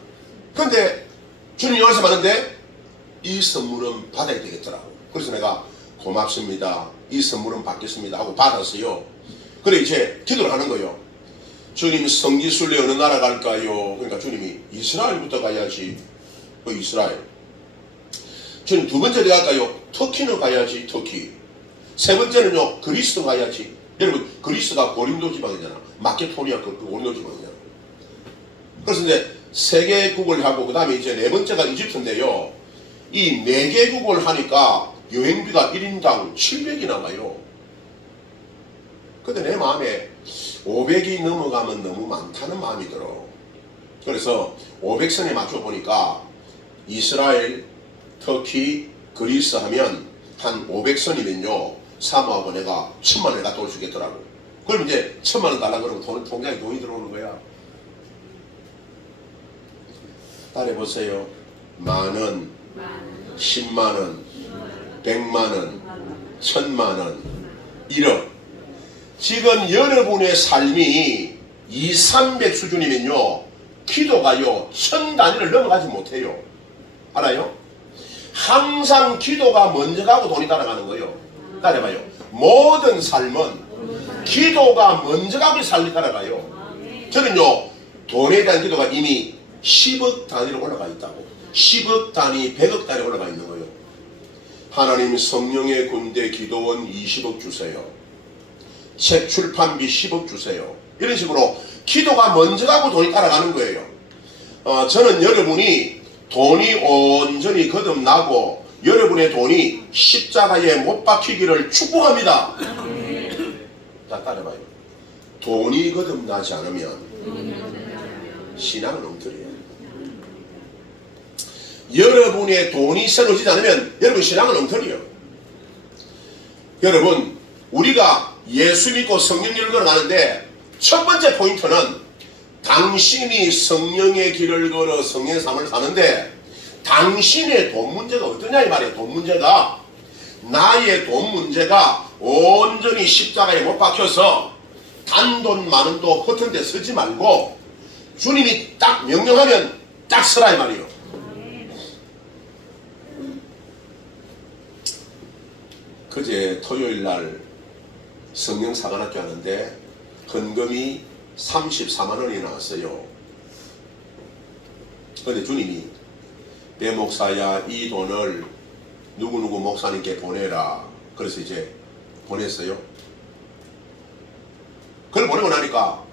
근데 주님이 말씀하는데 이 선물은 받아야 되겠더라고. 그래서 내가 고맙습니다, 이 선물은 받겠습니다 하고 받았어요. 그래 이제 기도를 하는 거예요. 주님, 성지순례 어느 나라 갈까요? 그러니까 주님이 이스라엘부터 가야지. 이스라엘. 주님, 두 번째 어디 갈까요? 터키는 가야지. 터키. 세 번째는요, 그리스도 가야지. 여러분, 그리스가 고린도 지방이잖아. 마케도니아 그 고린도 지방이잖아. 그래서 이제 세 개국을 하고 그 다음에 이제 네 번째가 이집트인데요, 이 네 개국을 하니까 여행비가 1인당 700이 나와요. 근데 내 마음에 500이 넘어가면 너무 많다는 마음이 들어. 그래서 500선에 맞춰보니까 이스라엘, 터키, 그리스 하면 한 500선이면요 사모하고 내가 1000만원에 갔다 올 수 있겠더라고. 그럼 이제 1,000만 원 달라 그러면 통장에 돈이 들어오는 거야. 따라해보세요. 만원, 10만원, 100만원, 1,000만원, 1억. 지금 여러분의 삶이 2, 300 수준이면요, 기도가요 1000단위를 넘어가지 못해요. 알아요? 항상 기도가 먼저 가고 돈이 따라가는 거예요. 따라해봐요. 모든 삶은 기도가 먼저 가고 삶이 따라가요. 저는요, 돈에 대한 기도가 이미 10억 단위로 올라가 있다고. 10억 단위, 100억 단위 올라가 있는 거예요. 하나님 성령의 군대 기도원 20억 주세요. 책 출판비 10억 주세요. 이런 식으로 기도가 먼저 가고 돈이 따라가는 거예요. 저는 여러분이 돈이 온전히 거듭나고 여러분의 돈이 십자가에 못 박히기를 축복합니다. 자, 따라봐요. 돈이 거듭나지 않으면 신앙은 엉터리예요. 여러분의 돈이 새로지지 않으면 여러분 신앙은 엉터리예요. 여러분, 우리가 예수 믿고 성령 길을 걸어가는데 첫 번째 포인트는 당신이 성령의 길을 걸어 성령의 삶을 사는데 당신의 돈 문제가 어떠냐 이 말이에요. 돈 문제가, 나의 돈 문제가 온전히 십자가에 못 박혀서 단돈 만원도 허튼 데 쓰지 말고 주님이 딱 명령하면 딱 쓰라 이 말이에요. 그제 토요일날 성령 사관학교 하는데 헌금이 34만 원이 나왔어요. 그런데 주님이 내 목사야 이 돈을 누구누구 목사님께 보내라. 그래서 이제 보냈어요. 그걸 보내고 나니까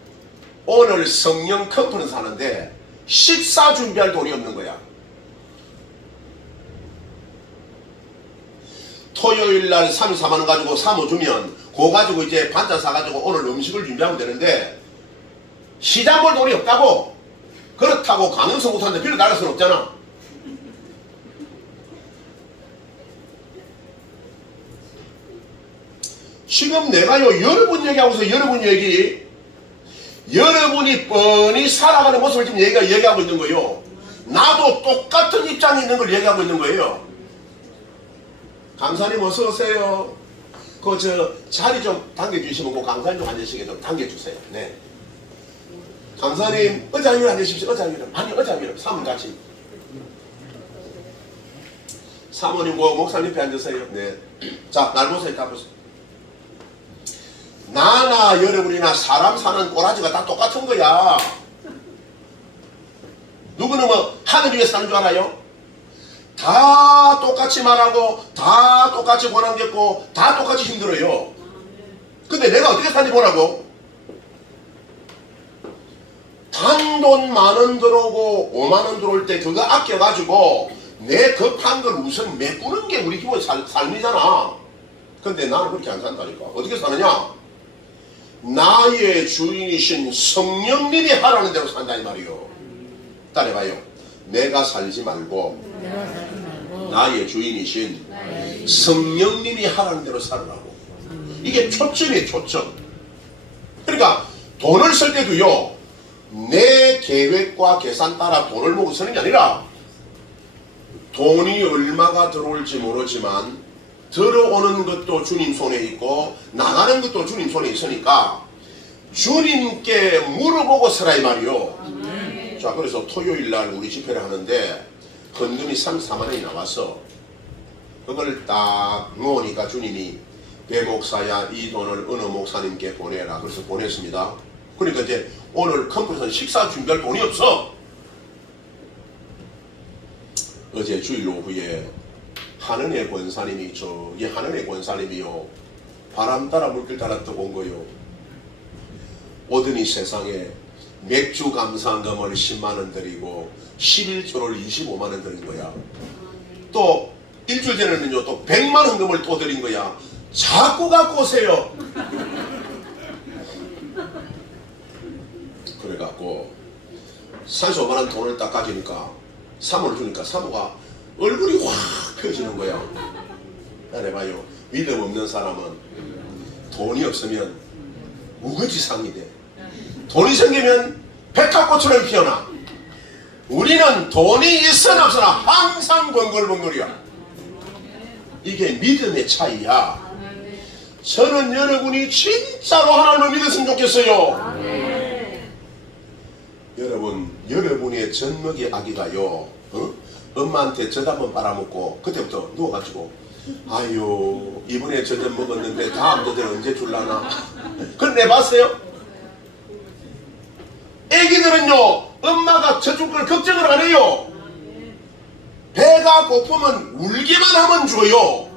오늘 성령 컨퍼런스 하는데 식사 준비할 돈이 없는 거야. 토요일날 34만원 가지고 사모 주면 그거 가지고 이제 반찬 사가지고 오늘 음식을 준비하면 되는데 시장 볼 돈이 없다고. 그렇다고 강영석 목사한테 빌려 달랄 수는 없잖아. 지금 내가요 여러분 얘기하고서 여러분 얘기, 여러분이 뻔히 살아가는 모습을 지금 얘기하고 있는 거예요. 나도 똑같은 입장에 있는 걸 얘기하고 있는 거예요. 강사님 어서 오세요. 자리 좀 당겨주시면 그 강사님 좀 앉으시게 좀 당겨주세요. 네. 강사님 의자 위로 앉으십시오. 의자 위로. 아니 의자 위로. 사모님 같이. 사모님 목사님 옆에 앉으세요. 네. 자, 날 보세요. 다 보세요. 나나 여러분이나 사람 사는 꼬라지가 다 똑같은 거야. 누구는 뭐 하늘 위에 사는 줄 알아요? 다 똑같이 말하고 다 똑같이 고난 겪고 다 똑같이 힘들어요. 근데 내가 어떻게 사는지 보라고. 단돈 만원 들어오고 5만원 들어올 때 그거 아껴가지고 내 급한 걸 우선 메꾸는 게 우리 기본 삶이잖아. 근데 나는 그렇게 안 산다니까. 어떻게 사느냐? 나의 주인이신 성령님이 하라는 대로 산다 이 말이요. 따라해봐요. 내가 살지 말고 나의 주인이신 성령님이 하라는 대로 살으라고. 이게 초점이에요. 초점. 그러니까 돈을 쓸 때도요 내 계획과 계산 따라 돈을 보고 쓰는 게 아니라 돈이 얼마가 들어올지 모르지만 들어오는 것도 주님 손에 있고 나가는 것도 주님 손에 있으니까 주님께 물어보고 쓰라 이 말이요. 자, 그래서 토요일날 우리 집회를 하는데 헌금이 34만원이 나와서 그걸 딱 모으니까 주님이 배 목사야 이 돈을 어느 목사님께 보내라. 그래서 보냈습니다. 그러니까 이제 오늘 컨퍼런스 식사 준비할 돈이 없어. 어제 주일 오후에 하늘의 권사님이 저기 하늘의 권사님이요 바람 따라 물길 따라 떠온 거요. 오더니 세상에 맥주 감사금을 10만원 드리고 11조를 25만원 드린 거야. 또 일주일 전에는요 또 100만 헌금을 또 드린 거야. 자꾸 갖고 오세요. 그래갖고 35만원 돈을 딱 가지니까 사모를 주니까 사모가 얼굴이 확 펴지는 거야. 해봐요. 믿음 없는 사람은 돈이 없으면 우거지상이 돼. 돈이 생기면 백합꽃처럼 피어나. 우리는 돈이 있으나 없으나 항상 번글번글이야. 이게 믿음의 차이야. 저는 여러분이 진짜로 하나님을 믿었으면 좋겠어요. 여러분, 여러분의 젖먹이 아기가요, 엄마한테 젖 한번 빨아먹고 그때부터 누워가지고 아유 이번에 젖 먹었는데 다음 젖은 언제 줄라나. 그걸 내봤어요? 애기들은요 엄마가 젖줄 걸 걱정을 안 해요. 배가 고프면 울기만 하면 줘요.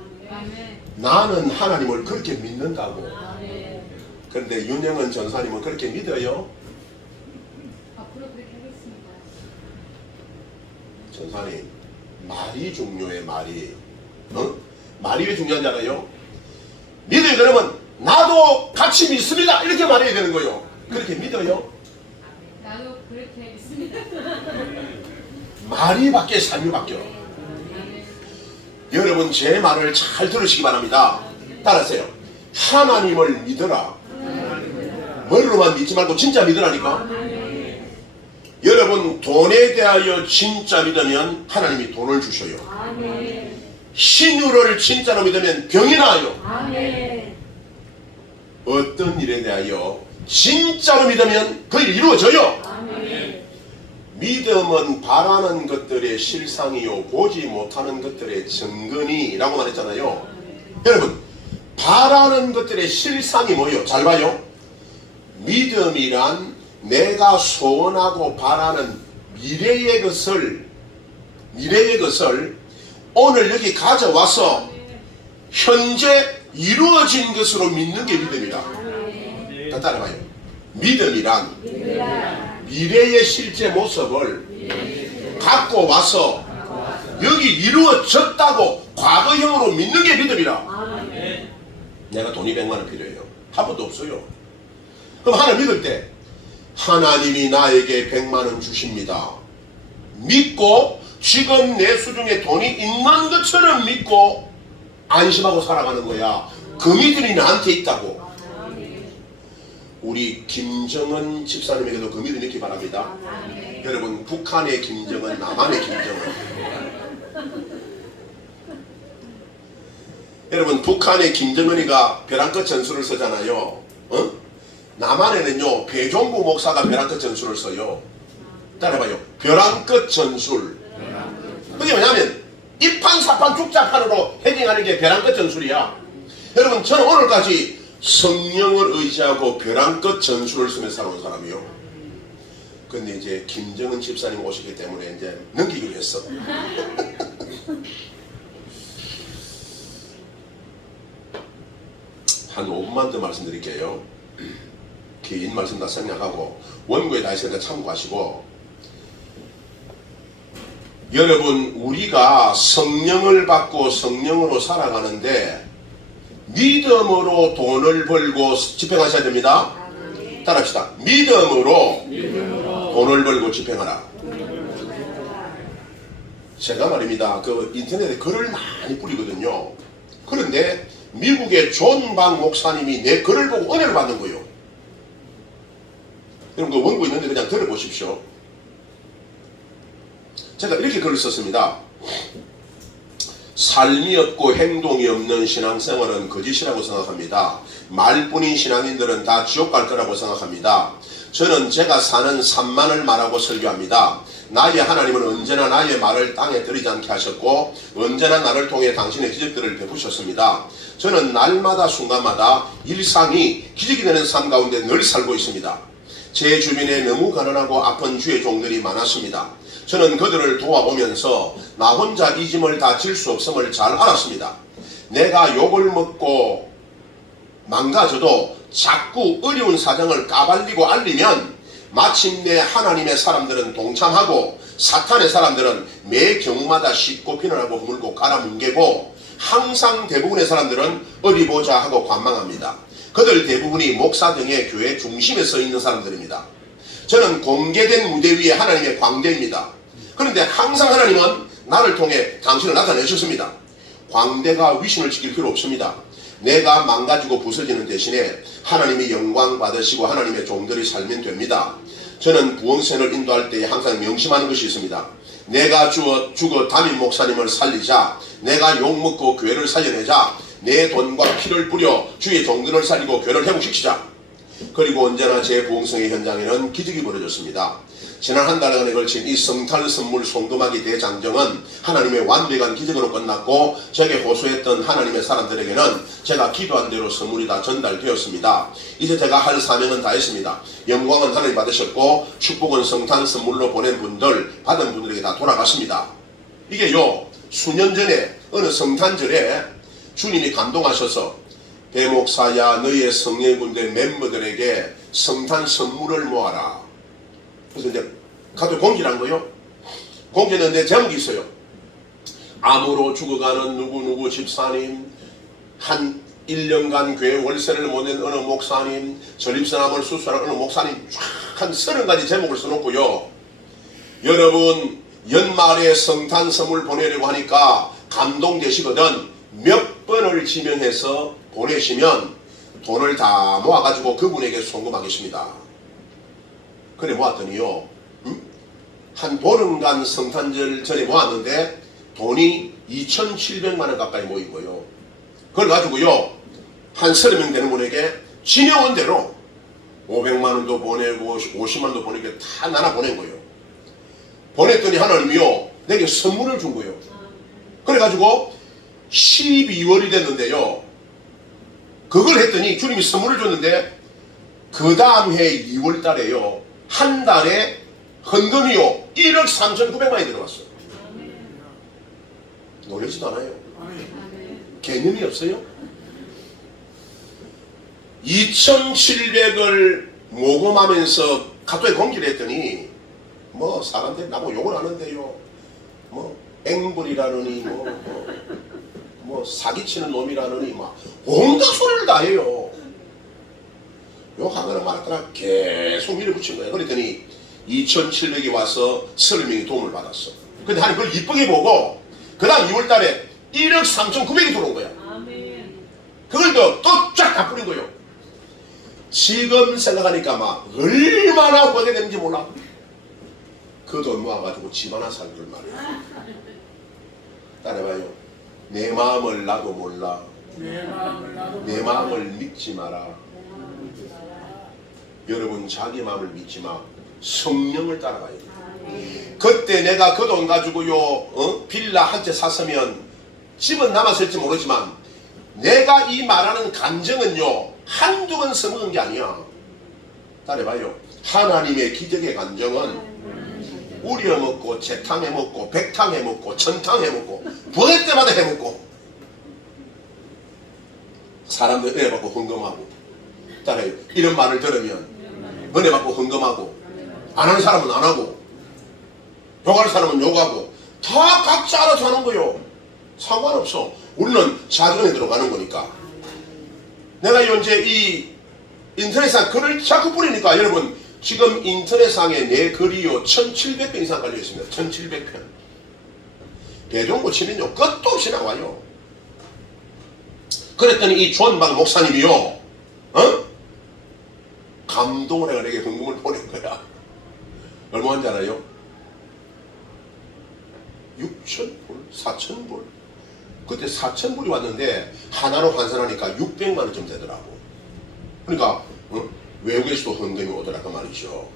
나는 하나님을 그렇게 믿는다고. 그런데 윤영은 전사님은 그렇게 믿어요? 전사님, 말이 중요해. 말이. 말이 왜 중요한지 알아요? 믿어요. 그러면 나도 같이 믿습니다 이렇게 말해야 되는 거예요. 그렇게 믿어요? 나도 그렇게 믿습니다. 말이 바뀌어 삶이 바뀌어. 여러분 제 말을 잘 들으시기 바랍니다. 따라하세요. 하나님을 믿어라. 머리로만 믿지 말고 진짜 믿으라니까. 여러분 돈에 대하여 진짜 믿으면 하나님이 돈을 주셔요. 신유를 진짜로 믿으면 병이 나요. 어떤 일에 대하여 진짜로 믿으면 그 일이 이루어져요. 믿음은 바라는 것들의 실상이요 보지 못하는 것들의 증거니라고 말했잖아요. 여러분 바라는 것들의 실상이 뭐예요? 잘 봐요. 믿음이란 내가 소원하고 바라는 미래의 것을 오늘 여기 가져와서 현재 이루어진 것으로 믿는 게 믿음이다. 다 따라봐요. 믿음이란 미래의 실제 모습을 갖고 와서 여기 이루어졌다고 과거형으로 믿는 게 믿음이라. 내가 돈이 100만원 필요해요. 한 번도 없어요. 그럼 하나 믿을 때 하나님이 나에게 100만원 주십니다. 믿고 지금 내 수중에 돈이 있는 것처럼 믿고 안심하고 살아가는 거야. 그 믿음이 나한테 있다고. 우리 김정은 집사님에게도 그 믿음 있기 바랍니다. 여러분 북한의 김정은, 남한의 김정은. 여러분 북한의 김정은이가 벼랑 끝 전술을 쓰잖아요. 남한에는요 배종구 목사가 벼랑 끝 전술을 써요. 따라해봐요. 벼랑 끝 전술. 그게 뭐냐면 이판사판 죽자판으로 헤딩하는 게 벼랑 끝 전술이야. 여러분 저는 오늘까지 성령을 의지하고 벼랑 끝 전술을 쓰며 살아온 사람이요. 근데 이제 김정은 집사님 오시기 때문에 이제 넘기기로 했어. 한 5분만 더 말씀드릴게요. 긴 말씀 다 생략하고 원고에 다 있으니까 참고하시고. 여러분 우리가 성령을 받고 성령으로 살아가는데 믿음으로 돈을 벌고 집행하셔야 됩니다. 따라합시다. 믿음으로 돈을 벌고 집행하라. 제가 말입니다. 그 인터넷에 글을 많이 뿌리거든요. 그런데 미국의 존 박 목사님이 내 글을 보고 은혜를 받는 거예요. 여러분 그 원고 있는데 그냥 들어보십시오. 제가 이렇게 글을 썼습니다. 삶이 없고 행동이 없는 신앙생활은 거짓이라고 생각합니다. 말뿐인 신앙인들은 다 지옥 갈 거라고 생각합니다. 저는 제가 사는 산만을 말하고 설교합니다. 나의 하나님은 언제나 나의 말을 땅에 들이지 않게 하셨고 언제나 나를 통해 당신의 기적들을 베푸셨습니다. 저는 날마다 순간마다 일상이 기적이 되는 삶 가운데 늘 살고 있습니다. 제 주변에 너무 가난하고 아픈 주의 종들이 많았습니다. 저는 그들을 도와보면서 나 혼자 이 짐을 다 질 수 없음을 잘 알았습니다. 내가 욕을 먹고 망가져도 자꾸 어려운 사정을 까발리고 알리면 마침내 하나님의 사람들은 동참하고 사탄의 사람들은 매 경우마다 씻고 비난하고 물고 깔아뭉개고 항상 대부분의 사람들은 어디 보자 하고 관망합니다. 그들 대부분이 목사 등의 교회 중심에 서 있는 사람들입니다. 저는 공개된 무대 위에 하나님의 광대입니다. 그런데 항상 하나님은 나를 통해 당신을 나타내셨습니다. 광대가 위신을 지킬 필요 없습니다. 내가 망가지고 부서지는 대신에 하나님이 영광 받으시고 하나님의 종들이 살면 됩니다. 저는 부흥생을 인도할 때 항상 명심하는 것이 있습니다. 내가 죽어 담임 목사님을 살리자, 내가 욕먹고 교회를 살려내자, 내 돈과 피를 뿌려 주의 종들을 살리고 교회를 회복시키자. 그리고 언제나 제 부흥성의 현장에는 기적이 벌어졌습니다. 지난 한 달간에 걸친 이 성탄 선물 송금하기 대장정은 하나님의 완벽한 기적으로 끝났고, 제게 호소했던 하나님의 사람들에게는 제가 기도한 대로 선물이 다 전달되었습니다. 이제 제가 할 사명은 다 했습니다. 영광은 하나님 받으셨고 축복은 성탄 선물로 보낸 분들, 받은 분들에게 다 돌아갔습니다. 이게요, 수년 전에 어느 성탄절에 주님이 감동하셔서 배목사야 너희의 성령군대 멤버들에게 성탄 선물을 모아라. 그래서 이제 가도 공지를 한 거예요. 공지했는데 제목이 있어요. 암으로 죽어가는 누구누구 집사님, 한 1년간 교회 월세를 못 낸 어느 목사님, 전립선암을 수술한 어느 목사님, 쫙 한 30가지 제목을 써놓고요. 여러분 연말에 성탄 선물 보내려고 하니까 감동되시거든 몇 번을 지명해서 보내시면 돈을 다 모아가지고 그분에게 송금하겠습니다. 그래 모았더니요, 한 보름간 성탄절 전에 모았는데 돈이 2,700만원 가까이 모인 거예요. 그걸 가지고요, 한 30명 되는 분에게 지명한 대로 500만원도 보내고 50만원도 보내고 다 나눠 보낸 거예요. 보냈더니 하나님이요, 내게 선물을 준 거예요. 그래가지고 12월이 됐는데요, 그걸 했더니 주님이 선물을 줬는데 그 다음 해 2월 달에요, 한 달에 헌금이요 1억 3,900만이 들어왔어요. 놀라지도 않아요. 개념이 없어요. 2,700을 모금하면서 카톡에 공지를 했더니 뭐 사람들이 나보고 욕을 하는데요, 뭐 앵벌이라느니 뭐 사기치는 놈이라느니 막 온갖 소리를 다 해요. 욕하거나 말았거나 계속 밀어붙인 거예요. 그랬더니 2,700이 와서 30명이 도움을 받았어. 근데 하나님 그걸 이쁘게 보고 그 다음 2월달에 1억 3,900이 들어온 거야. 그걸 또 쫙 다 뿌린 거예요. 지금 생각하니까 막 얼마나 벌게 되는지 몰라. 그 돈 모아가지고 집 하나 살 걸 말이야. 따라해봐요. 내 마음을 나도 몰라. 내 마음을 믿지 마라. 여러분 자기 마음을 믿지 마. 성령을 따라가야 돼. 그때 내가 그 돈 가지고요, 빌라 한 채 샀으면 집은 남았을지 모르지만 내가 이 말하는 간정은요 한두 번 써먹은 게 아니야. 따라해봐요. 하나님의 기적의 간정은 우려 먹고 재탕 해먹고 백탕 해먹고 천탕 해먹고 부할 때마다 해먹고 사람들 은혜 받고 헌금하고. 따라해요. 이런 말을 들으면 은혜 받고 헌금하고, 안 하는 사람은 안 하고, 욕하는 사람은 욕하고, 다 각자 알아서 하는 거요. 상관없어. 우리는 자정에 들어가는 거니까. 내가 현재 이 인터넷상 글을 자꾸 뿌리니까 여러분 지금 인터넷상에 내 글이요 1,700편 이상 깔려 있습니다. 1,700편. 배종고 치면요 끝도 없이 나와요. 그랬더니 이 존박 목사님이요, 감동을 해가 내게 헌금을 보낸 거야. 얼마인지 알아요? 6,000불, 4,000불. 그때 4,000불이 왔는데 하나로 환산하니까 600만원쯤 되더라고. 그러니까 외국에서도 헌금이 오더라 그 말이죠.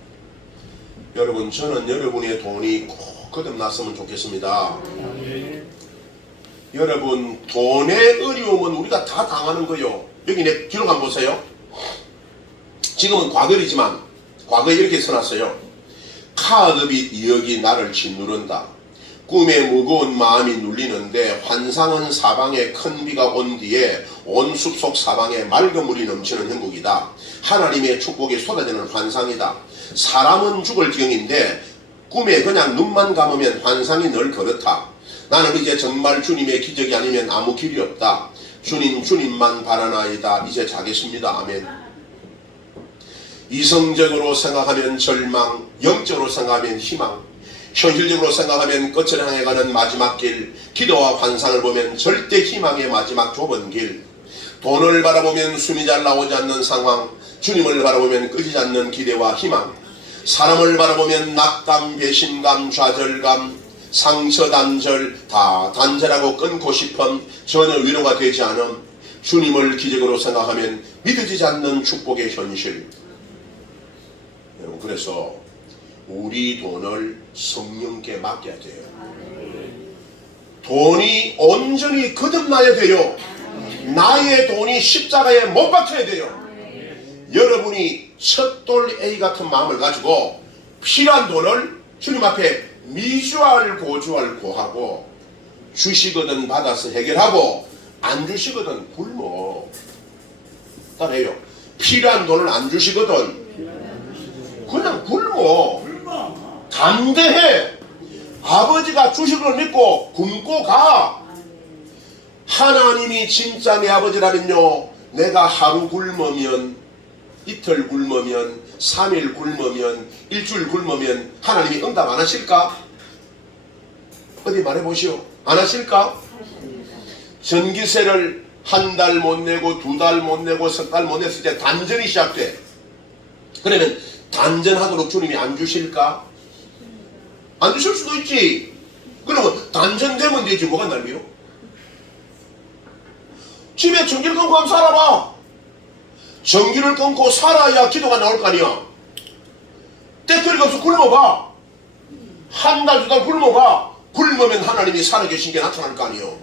여러분 저는 여러분의 돈이 꼭 거듭났으면 좋겠습니다. 여러분 돈의 어려움은 우리가 다 당하는 거요. 여기 내 기록 한번 보세요. 지금은 과거이지만 과거에 이렇게 써놨어요. 카드빚 2억이 나를 짓누른다. 꿈에 무거운 마음이 눌리는데 환상은 사방에 큰 비가 온 뒤에 온 숲속 사방에 맑은 물이 넘치는 형국이다. 하나님의 축복이 쏟아지는 환상이다. 사람은 죽을 지경인데 꿈에 그냥 눈만 감으면 환상이 늘 그렇다. 나는 이제 정말 주님의 기적이 아니면 아무 길이 없다. 주님만 바라나이다. 이제 자겠습니다. 아멘. 이성적으로 생각하면 절망, 영적으로 생각하면 희망, 현실적으로 생각하면 끝을 향해 가는 마지막 길, 기도와 환상을 보면 절대 희망의 마지막 좁은 길. 돈을 바라보면 숨이 잘 나오지 않는 상황, 주님을 바라보면 끄지 않는 기대와 희망, 사람을 바라보면 낙담, 배신감, 좌절감, 상처, 단절, 다 단절하고 끊고 싶은 전혀 위로가 되지 않은 주님을 기적으로 생각하면 믿어지지 않는 축복의 현실. 여러분, 그래서 우리 돈을 성령께 맡겨야 돼요. 돈이 온전히 거듭나야 돼요. 나의 돈이 십자가에 못 박혀야 돼요. 여러분이 첫 A 같은 마음을 가지고 필요한 돈을 주님 앞에 미주알 고주알 고하고, 주시거든 받아서 해결하고 안 주시거든 굶어. 따라해요. 필요한 돈을 안 주시거든 그냥 굶어. 담대해. 아버지가 주실 걸 믿고 굶고 가. 하나님이 진짜 내 아버지라면요, 내가 하루 굶으면, 이틀 굶으면, 3일 굶으면, 일주일 굶으면 하나님이 응답 안 하실까? 어디 말해보시오. 안 하실까? 전기세를 한 달 못 내고, 두 달 못 내고, 석 달 못 냈을 때 단전이 시작돼. 그러면 단전하도록 주님이 안 주실까? 안 주실 수도 있지. 그러면 단전되면 되지 뭐가 날미요? 집에 전기를 끊고 한번 살아봐. 전기를 끊고 살아야 기도가 나올 거 아니야. 때거리가 없어 굶어봐. 한 달, 두 달 굶어봐. 굶으면 하나님이 살아계신 게 나타날 거 아니요.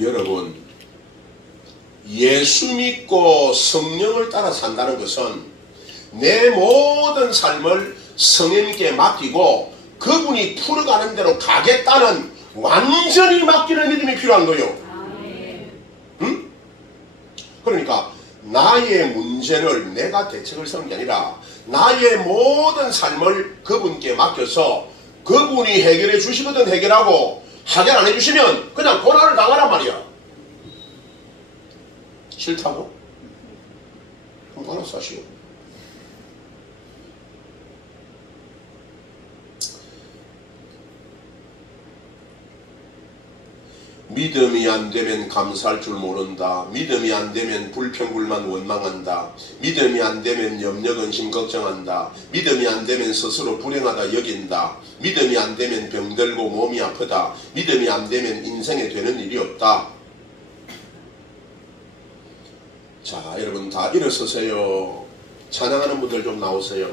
여러분, 예수 믿고 성령을 따라 산다는 것은 내 모든 삶을 성령님께 맡기고 그분이 풀어가는 대로 가겠다는 완전히 맡기는 믿음이 필요한 거예요. 응? 그러니까 나의 문제를 내가 대책을 세우는 게 아니라 나의 모든 삶을 그분께 맡겨서 그분이 해결해 주시거든 해결하고, 해결 안 해주시면 그냥 고난을 당하란 말이야. 싫다고? 그럼 알아서 하시오. 믿음이 안 되면 감사할 줄 모른다. 믿음이 안 되면 불평불만 원망한다. 믿음이 안 되면 염려 근심 걱정한다. 믿음이 안 되면 스스로 불행하다 여긴다. 믿음이 안 되면 병들고 몸이 아프다. 믿음이 안 되면 인생에 되는 일이 없다. 자, 여러분 다 일어서세요. 찬양하는 분들 좀 나오세요.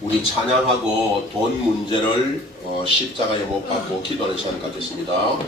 우리 찬양하고 돈 문제를 십자가에 못 박고 기도하는 시간 갖겠습니다.